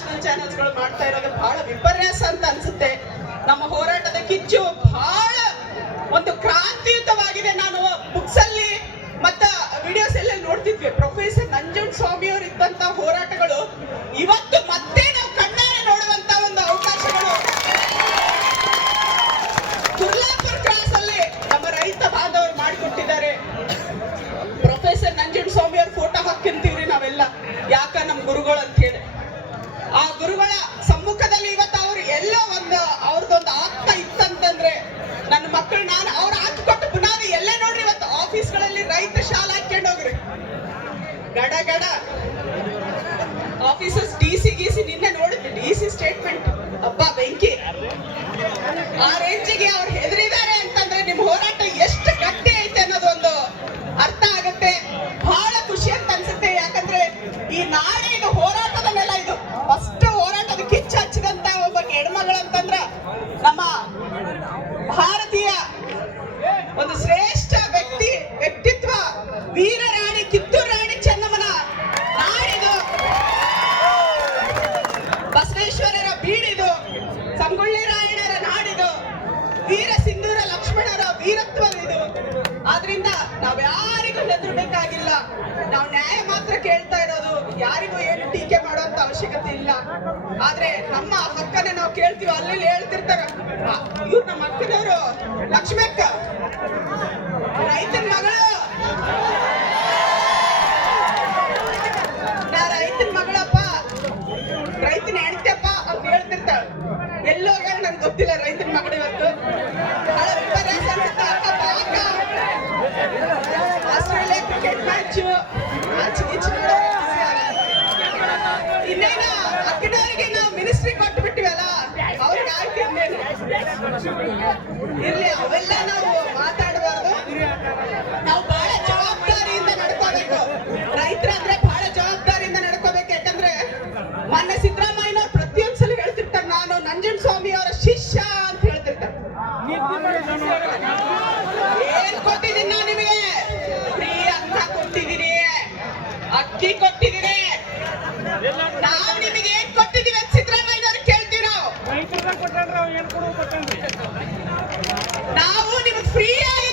National ಚಾನೆಲ್ಸ್ಗಳು ಮಾಡ್ತಾ ಇರೋದು ಬಹಳ ವಿಪರ್ಯಾಸ ಅಂತ ಅನ್ಸುತ್ತೆ. ನಮ್ಮ ಹೋರಾಟದ ಕಿಚ್ಚು ಬಹಳ ಒಂದು ಕ್ರಾಂತಿಯುತವಾಗಿದೆ. ನಾನು ಬುಕ್ಸ್ ಅಲ್ಲಿ ಮತ್ತ ವಿಡಿಯೋಸ್ ಎಲ್ಲ ನೋಡ್ತಿದ್ವಿ. ಪ್ರೊಫೆಸರ್ ನಂಜುಂಡ್ ಸ್ವಾಮಿ ಅವರು ಇದ್ದಂತ ಹೋರಾಟಗಳು ಇವತ್ತು ಮತ್ತೆ ನಾವು ಕಣ್ಣಾರೆ ನೋಡುವಂತ ಒಂದು ಅವಕಾಶಗಳು. ಕುರ್ಲಾಪುರ್ ಕ್ರಾಸ್ ಅಲ್ಲಿ ನಮ್ಮ ರೈತ ಬಾಂಧವರು ಮಾಡಿಕೊಟ್ಟಿದ್ದಾರೆ. ಪ್ರೊಫೆಸರ್ ನಂಜುಂಡ್ ಸ್ವಾಮಿ ಅವ್ರ ಫೋಟೋ ಹಾಕಿರ್ತೀವ್ರಿ ನಾವೆಲ್ಲ. ಯಾಕ ನಮ್ಮ ಗುರುಗಳು ಅಂತ ಗಡ ಗಡ. ಆಫೀಸರ್ಸ್ ಡಿ ಸಿ ಗೀಸಿ ನಿನ್ನೆ ನೋಡಿದ್ವಿ ಡಿ ಸಿ ಸ್ಟೇಟ್ಮೆಂಟ್ ಅಬ್ಬಾ, ಬೆಂಕಿ. ಆ ರೇಂಜಿಗೆ ಅವ್ರು ಹೆದರಿದ್ದಾರೆ ಅಂತಂದ್ರೆ ನಿಮ್ ಹೋರಾಟ ಎಷ್ಟು ಗಟ್ಟಿ ಐತೆ ಅನ್ನೋದೊಂದು ಅರ್ಥ ಆಗುತ್ತೆ. ಬಹಳ ಖುಷಿ ಅಂತ ಅನ್ಸುತ್ತೆ. ಯಾಕಂದ್ರೆ ಈ ನಾಡೇ ಸಂಗೊಳ್ಳಿ ನಾಡಿದು, ವೀರ ಸಿಂಧೂರ ಲಕ್ಷ್ಮಣರ ವೀರತ್ವ ಇದು ಆದ್ರಿಂದ ನಾವ್ ಯಾರಿಗೂ ಹೆದರ್ಬೇಕಾಗಿಲ್ಲ. ನಾವು ನ್ಯಾಯ ಮಾತ್ರ ಕೇಳ್ತಾ ಇರೋದು, ಯಾರಿಗೂ ಏನು ಟೀಕೆ ಮಾಡುವಂತ ಅವಶ್ಯಕತೆ ಇಲ್ಲ. ಆದ್ರೆ ನಮ್ಮ ಹಕ್ಕನ್ನ ನಾವು ಕೇಳ್ತೀವಿ ಅಲ್ಲಿ ಹೇಳ್ತಿರ್ತಾರ. ಇವ್ರು ನಮ್ಮ ಅಕ್ಕನವರು ಲಕ್ಷ್ಮಕ್ಕ. ಎಲ್ಲೋಗ ನನ್ಗೆ ಗೊತ್ತಿಲ್ಲ ರೈತರ ಮಗಳು ಇವತ್ತು. ಆಸ್ಟ್ರೇಲಿಯಾ ಕ್ರಿಕೆಟ್ ಮ್ಯಾಚ್ ಮ್ಯಾಚ್ ಆಗಲ್ಲ. ಇನ್ನೇನು, ಅಕ್ಕಿನವರಿಗೆ ನಾವು ಮಿನಿಸ್ಟ್ರಿ ಕೊಟ್ಟು ಬಿಟ್ಟಿವಲ್ಲ ಅವ್ರಿಗೆ ಆಯ್ತು ಇರ್ಲಿ ಅವೆಲ್ಲ ನಾವು ಮಾತಾಡಬಾರ್ದು ಅಂತ ಹೇಳ್ತಿರ್ತಾರೆ. ಏನ್ ಕೊಟ್ಟಿದ್ದೀನಿ ನಾನು ನಿಮಗೆ? ಫ್ರೀ ಅನ್ನ ಕೊಟ್ಟಿದ್ದೀನಿ. ಅಕ್ಕಿ ಕೊಟ್ಟಿದ್ದೀನಿ. ನಾವು ನಿಮಗೆ ಏನ್ ಕೊಟ್ಟಿದ್ದೀವಿ ಅಂತ ಸಿದ್ದರಾಮಯ್ಯನವ್ರು ಕೇಳ್ತೀವಿ ನಾವು. ನಾವು ನಿಮಗೆ ಫ್ರೀ ಆಗಿ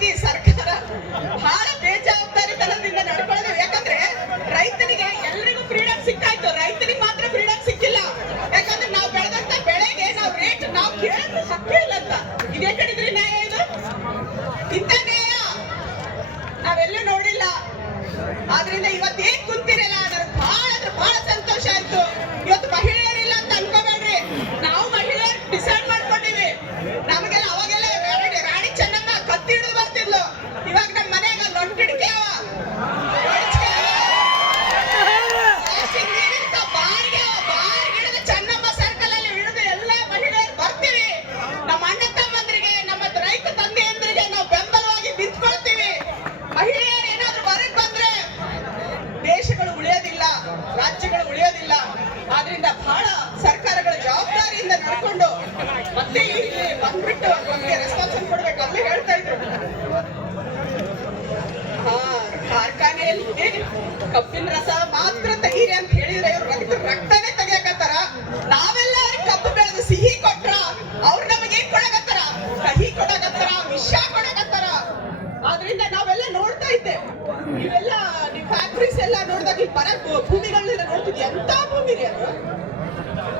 ಆ ರೀತಿ ರಾಜ್ಯಗಳು ಉಳಿಯೋದಿಲ್ಲ. ಆದ್ರಿಂದ ಬಹಳ ಸರ್ಕಾರಗಳ ಜವಾಬ್ದಾರಿಯಿಂದ ನಡ್ಕೊಂಡು ಮತ್ತೆ ಇಲ್ಲಿ ಬಂದ್ಬಿಟ್ಟು ನಮ್ಗೆ ರೆಸ್ಪಾನ್ಸ್ ಕೊಡ್ಬೇಕು ಅಲ್ಲಿ ಹೇಳ್ತಾ ಇದ್ರು. ಹಾ, ಕಾರ್ಖಾನೆಯಲ್ಲಿ ಕಬ್ಬಿನ ರಸ ಮಾತ್ರ ತೆಗೀರಿ ಅಂತ ಹೇಳಿದ್ರೆ ಇವ್ರು ರಕ್ತ ರಕ್ತನೇ ತೆಗಿಯಕತ್ತಾರ ನಾವೆಲ್ಲ ಅವ್ರಿಗೆ ಕಬ್ಬು ಬೆಳೆದು ಸಿಹಿ ಕೊಟ್ರ ಅವ್ರು ನಮಗೆ ಏನ್ ಕೊಡಕತ್ತಾರ ಕಹಿ ಕೊಡಕತ್ತಾರ ವಿಷ ಕೊಡಕತ್ತಾರ ಆದ್ರಿಂದ ನಾವೆಲ್ಲ ನೋಡ್ತಾ ಇದ್ದೆ ನೀವೆಲ್ಲ ನೀವು ಫ್ಯಾಕ್ಟ್ರೀಸ್ ಎಲ್ಲ ನೋಡಿದಾಗ ಇಲ್ಲಿ ಬರ ಭೂಮಿಗಳನ್ನೆಲ್ಲ ನೋಡ್ತಿದ್ವಿ ರೀ ಅದು?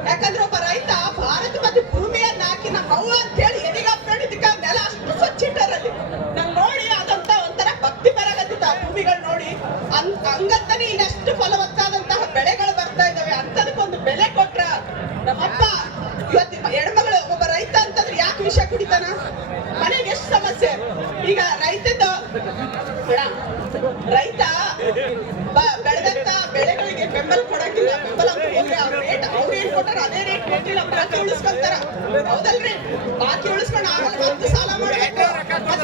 ಯಾಕಂದ್ರೆ ಒಬ್ಬ ರೈತ ಭಾರತ ಮತ್ತೆ ಭೂಮಿಯನ್ನ ಹಾಕಿ ನಮ್ಮ ಅವ್ವ ಅಂತ ಹೇಳಿ ಎದಿಗಾಕೊಂಡಿದ್ದಕ್ಕ ನೆಲ ಅಷ್ಟು ಸ್ವಚ್ಛ ಇಟ್ಟಾರಲ್ಲಿ ನಂಗೆ ನೋಡಿ ಅದಂತ ಒಂಥರ ಭಕ್ತಿ ಪರಗತಿತ ಆ ನೋಡಿ. ಅಂತ ಹಂಗಂತಾನೆ ಇನ್ನಷ್ಟು ಫಲವತ್ತಾದಂತಹ ಬೆಳೆಗಳು ಬರ್ತಾ ಇದಾವೆ. ಅಂತದಕ್ಕೊಂದು ಬೆಲೆ ಕೊಟ್ರ ನಮ್ಮಪ್ಪ ಇವತ್ತು ಹೆಣ್ಮಗಳು ಒಬ್ಬ ರೈತ ಅಂತಂದ್ರೆ ಯಾಕೆ ವಿಷ ಕುಡಿತಾನ? ಮನೆಗೆ ಎಷ್ಟು ಸಮಸ್ಯೆ? ಈಗ ರೈತದ ರೈತ ಬೆಂಬಲ ಕೊಡಂಗಿಲ್ಲ ಬೆಂಬಲ ರೇಟ್ ಅವ್ರು ಏನ್ ಕೊಟ್ಟಾರ ಅದೇ ರೇಟ್ ಕೊಟ್ಟಿಲ್ಲ. ಬಾಕಿ ಉಳಿಸ್ಕೊಂತಾರ. ಹೌದಲ್ರಿ? ಬಾಕಿ ಉಳಿಸ್ಕೊಂಡು ಆಮೇಲೆ ಮತ್ತೆ ಸಾಲ ಮಾಡ್ಬೇಕು.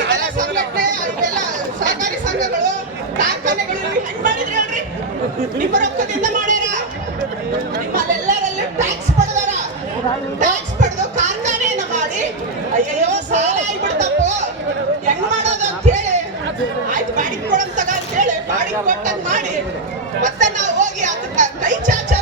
ಇವೆಲ್ಲ ಸಂಘಟನೆ ಇವೆಲ್ಲ ಸಹಕಾರಿ ಸಂಘಗಳು, ಕಾರ್ಖಾನೆಗಳು ಹೆಂಗ್ ಮಾಡಿದ್ರಿ ಹೇಳ್ರಿ? ನಿಮ್ಮ ರೊಕ್ಕದಿಂದ ಮಾಡ್ಯಾರ? ನಿಮ್ಮಲ್ಲೆಲ್ಲರಲ್ಲಿ ಟ್ಯಾಕ್ಸ್ ಪಡೆದಾರ ಟ್ಯಾಕ್ಸ್ ಪಡೆದು ಕಾರ್ಖಾನೆಯನ್ನ ಮಾಡಿ, ಅಯ್ಯಯ್ಯೋ, ಸಾಲ ಆಗ್ಬಿಡ್ತಪ್ಪ. ಹೆಂಗ್ ಮಾಡೋದು ಅಂತ ಆಯ್ತು ಬಾಡಿಗೆ ಕೊಡಂತಗ ಅಂತ ಹೇಳಿ ಬಾಡಿಗೆ ಕೊಟ್ಟಂಗ್ ಮಾಡಿ. ಮತ್ತೆ ನಾವು ಹೋಗಿ ಅದಕ್ಕೆ ಕೈ ಚಾಚಿ